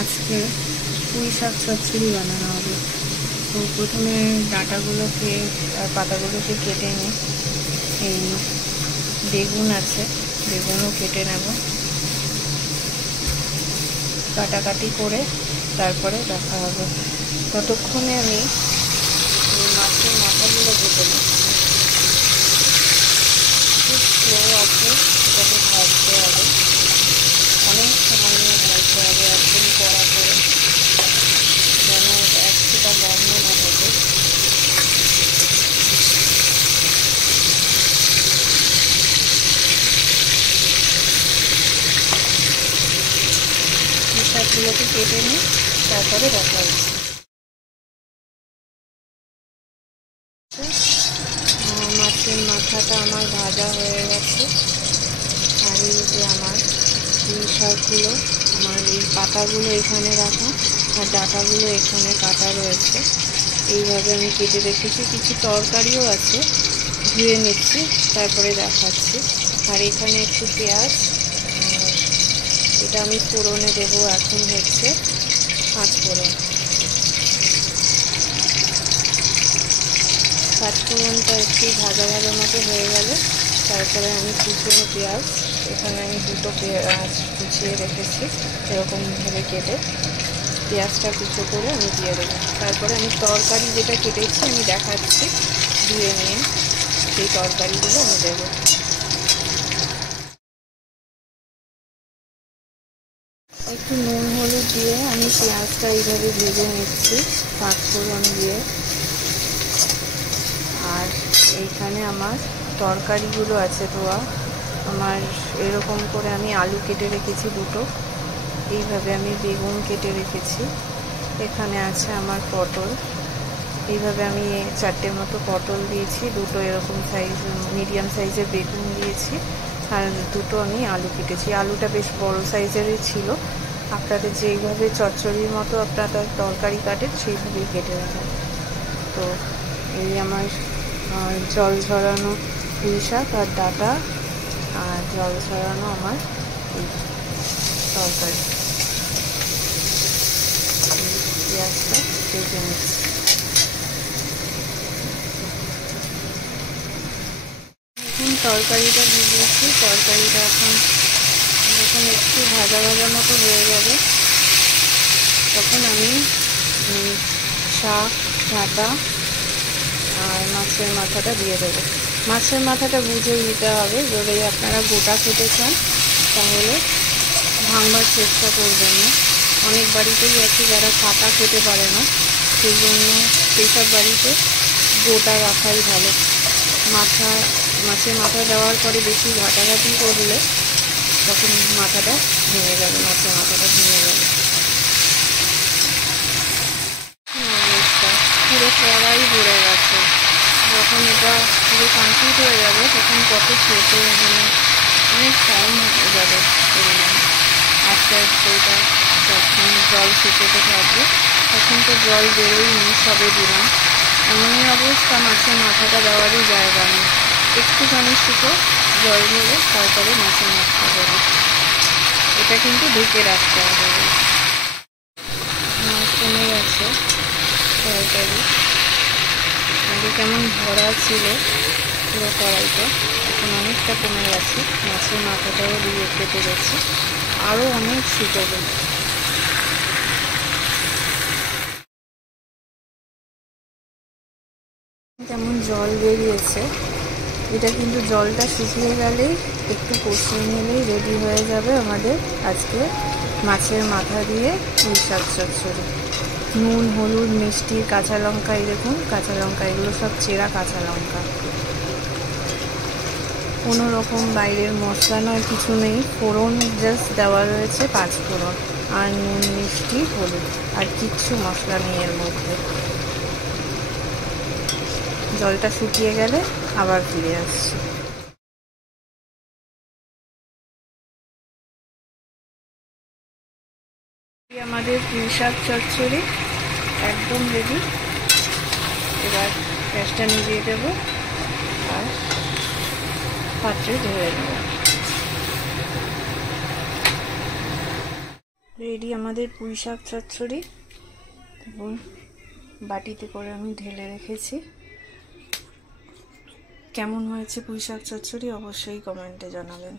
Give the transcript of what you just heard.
আজকে পুঁই শাক চচ্চড়ি বানানো হবে। তো প্রথমে ডাঁটাগুলোকে আর পাতাগুলোকে কেটে নিই। এই বেগুন আছে, বেগুনও কেটে নেব, কাটাকাটি করে তারপরে দেখা হবে। ততক্ষণে আমি এই মাছের মাথাগুলো কেটে নিই। খুব স্লো আছে, এটাকে ভাজতে হবে, অনেক সময় নিয়ে ভাজতে হবে, একদম কড়া করে, যেন এক ফোঁটা গন্ধ না থাকে। শাকগুলোকে কেটে নিই, তারপরে দেখা হচ্ছে। মাছের মাথাটা আমার ভাজা হয়ে গেছে। আর এই যে আমার পুঁই শাকগুলো, আমার এই পাতাগুলো এখানে রাখা আর ডাঁটাগুলো এখানে কাটা রয়েছে। এইভাবে আমি কেটে রেখেছি। কিছু তরকারিও আছে, ধুয়ে নিচ্ছি, তারপরে দেখাচ্ছি। আর এখানে একটু পেঁয়াজ, এটা আমি ফোড়নে দেবো। এখন হচ্ছে 5 ফোড়ন। 5 ফোড়নটা একটু ভাজা ভাজা মতো হয়ে গেলে তারপরে আমি কুচনো পেঁয়াজ, এখানে আমি 2টো পেঁয়াজ কুচিয়ে রেখেছি, এরকমভাবে কেটে পেঁয়াজটা কুচো করে আমি দিয়ে দেবো। তারপরে আমি তরকারি যেটা কেটেছি আমি দেখাচ্ছি, ধুয়ে নিয়ে সেই তরকারিগুলো আমি দেবো। একটু নুন হলুদ দিয়ে আমি পেঁয়াজটা এইভাবে ভেজে নিচ্ছি 5 ফোড়ন দিয়ে। আর এইখানে আমার তরকারিগুলো আছে ধোয়া। আমার এরকম করে আমি আলু কেটে রেখেছি 2টো, এইভাবে আমি বেগুন কেটে রেখেছি। এখানে আছে আমার পটল, এইভাবে আমি 4টে মতো পটল দিয়েছি, 2টো এরকম সাইজ মিডিয়াম সাইজের বেগুন দিয়েছি, আর 2টো আমি আলু কেটেছি। আলুটা বেশ বড় সাইজেরই ছিল। আপনাদের যেইভাবে চচ্চড়ির মতো আপনারা তরকারি কাটেন সেইভাবেই কেটে রাখেন। তো এই আমার জল ঝরানো পুঁই শাক আর ডাঁটা আর জল ঝরানো আমার এই তরকারি। পেঁয়াজটা ভেজে নিচ্ছি। এখন তরকারিটা ভিজিয়েছি, তরকারিটা যখন একটু ভাজা ভাজা মতো হয়ে যাবে তখন আমি শাক, ডাঁটা আর মাছের মাথাটা দিয়ে দেবো। মাছের মাথাটা বুঝে দিতে হবে, যদি আপনারা গোটা খেতে চান তাহলে ভাঙবার চেষ্টা করবেন না। অনেক বাড়িতেই আছে যারা কাটা খেতে পারে না, সেই জন্য সেইসব বাড়িতে গোটা রাখাই ভালো। মাছের মাথা দেওয়ার পরে বেশি ঘাটাঘাটি করলে তখন মাথাটা ভেঙে যাবে, মাছের মাথাটা ভেঙে যাবে। পুরো কড়াই ভরে গেছে। যখন এটা পুরো কমপ্লিট হয়ে যাবে তখন কত খেতে অনেক টাইম হয়ে যাবে। আস্তে আস্তে এটা যখন জল শুকোতে থাকবে, তখন তো জল বেরোয়নি, সবে দিলাম, এমনই অবস্থা মাছের মাথাটা দেওয়ারই জায়গা নেই। একটুখানি শুকো জল ঢেলে তারপরে মাছের মাথা দেবে। এটা কিন্তু ঢেকে রাখতে হবে। মাছ কমে গেছে তরকারি, আগে কেমন ভরা ছিল পুরো কড়াইটা, এখন অনেকটা কমে গেছে। মাছের মাথাটাও দিয়ে কেটে গেছে, আরও অনেক শুকোবে। যেমন জল বেরিয়েছে, এটা কিন্তু জলটা শুকিয়ে গেলেই একটু কষিয়ে নিলেই রেডি হয়ে যাবে আমাদের আজকে মাছের মাথা দিয়ে পুঁই শাক চচ্চড়ি। নুন, হলুদ, মিষ্টি, কাঁচা লঙ্কা, এই দেখুন কাঁচা লঙ্কা, এগুলো সব চেরা কাঁচা লঙ্কা। কোনো রকম বাইরের মশলা নয়, কিছু নেই, ফোড়ন জাস্ট দেওয়া রয়েছে 5 ফোড়ন, আর নুন, মিষ্টি, হলুদ, আর কিচ্ছু মশলা নেই এর মধ্যে। জলটা শুকিয়ে গেলে আবার ফিরে আসছি। আমাদের পুঁই শাক চচ্চড়ি একদম রেডি। এবার গ্যাসটা নিভিয়ে দেবো আর পাত্রে ঢেলে দেবো। রেডি আমাদের পুঁই শাক চচ্চড়ি। এবং বাটিতে করে আমি ঢেলে রেখেছি। কেমন হয়েছে পুঁই শাক চচ্চড়ি অবশ্যই কমেন্টে জানাবেন।